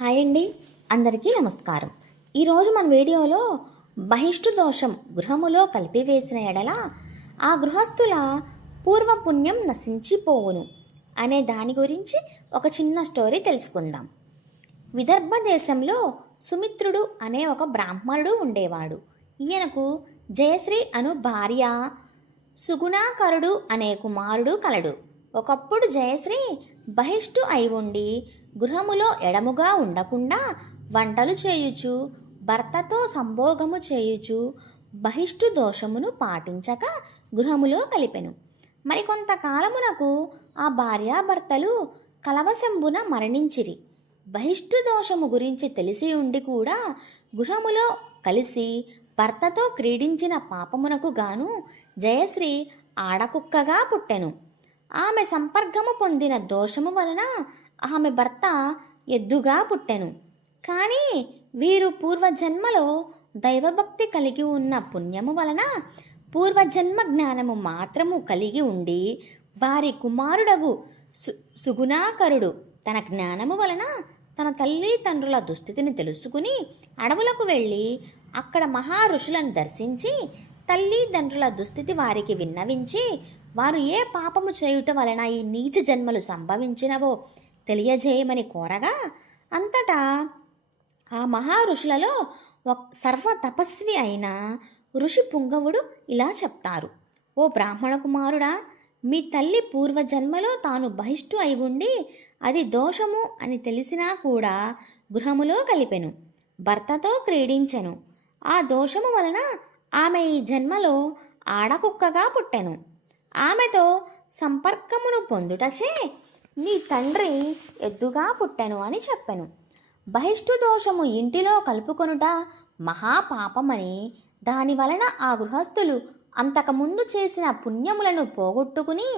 Hi అండి, అందరికీ నమస్కారం. ఈరోజు మన వీడియోలో బహిష్టు దోషం గృహములో కలిపివేసిన ఎడల ఆ గృహస్థుల పూర్వపుణ్యం నశించిపోవును అనే దాని గురించి ఒక చిన్న స్టోరీ తెలుసుకుందాం. విదర్భ దేశంలో సుమిత్రుడు అనే ఒక బ్రాహ్మణుడు ఉండేవాడు. ఈయనకు జయశ్రీ అను భార్య, సుగుణాకరుడు అనే కుమారుడు కలడు. ఒకప్పుడు జయశ్రీ బహిష్టు అయి ఉండి గృహములో ఎడముగా ఉండకుండా వంటలు చేయుచు భర్తతో సంభోగము చేయుచు బహిష్టు దోషమును పాటించక గృహములో కలిపెను. మరికొంతకాలమునకు ఆ భార్యాభర్తలు కలవశంబున మరణించిరి. బహిష్టు దోషము గురించి తెలిసి ఉండి కూడా గృహములో కలిసి భర్తతో క్రీడించిన పాపమునకు గాను జయశ్రీ ఆడకుక్కగా పుట్టెను. ఆమె సంపర్కము పొందిన దోషము వలన ఆమె భర్త ఎద్దుగా పుట్టెను. కానీ వీరు పూర్వజన్మలో దైవభక్తి కలిగి ఉన్న పుణ్యము వలన పూర్వజన్మ జ్ఞానము మాత్రము కలిగి ఉండి వారి కుమారుడగు సుగుణాకరుడు తన జ్ఞానము వలన తన తల్లిదండ్రుల దుస్థితిని తెలుసుకుని అడవులకు వెళ్ళి అక్కడ మహా ఋషులను దర్శించి తల్లిదండ్రుల దుస్థితి వారికి విన్నవించి వారు ఏ పాపము చేయుట వలన ఈ నీచ జన్మలు సంభవించినవో తెలియజేయమని కోరగా అంతటా ఆ మహా ఋషులలో సర్వ తపస్వి అయిన ఋషి పుంగవుడు ఇలా చెప్తారు: ఓ బ్రాహ్మణ కుమారుడా, మీ తల్లి పూర్వజన్మలో తాను బహిష్టు అయి ఉండి అది దోషము అని తెలిసినా కూడా గృహములో కలిపెను, భర్తతో క్రీడించెను. ఆ దోషము వలన ఆమె ఈ జన్మలో ఆడకుక్కగా పుట్టెను. ఆమెతో సంపర్కమును పొందుటచే నీ తండ్రి ఎద్దుగా పుట్టెను అని చెప్పెను. బహిష్టు దోషము ఇంటిలో కలుపుకొనుట మహాపాపమని, దానివలన ఆ గృహస్థులు అంతకుముందు చేసిన పుణ్యములను పోగొట్టుకుని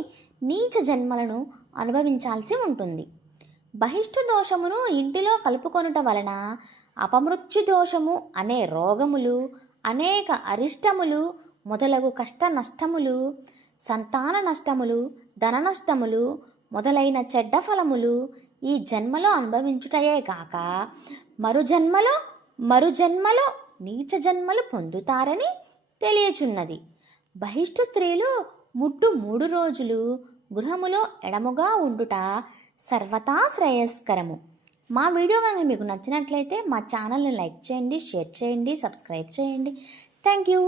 నీచ జన్మలను అనుభవించాల్సి ఉంటుంది. బహిష్టు దోషమును ఇంటిలో కలుపుకొనుట వలన అపమృత్యు దోషము అనే రోగములు, అనేక అరిష్టములు మొదలగు కష్ట నష్టములు, సంతాన నష్టములు, ధన నష్టములు మొదలైన చెడ్డ ఫలములు ఈ జన్మలో అనుభవించుటయే కాక మరుజన్మలో నీచ జన్మలు పొందుతారని తెలియచున్నది. బహిష్టు స్త్రీలు ముట్టు 3 రోజులు గృహములో ఎడముగా ఉండుట సర్వతా శ్రేయస్కరము. మా వీడియో కనుక మీకు నచ్చినట్లయితే మా ఛానల్ని లైక్ చేయండి, షేర్ చేయండి, సబ్స్క్రైబ్ చేయండి. Thank you.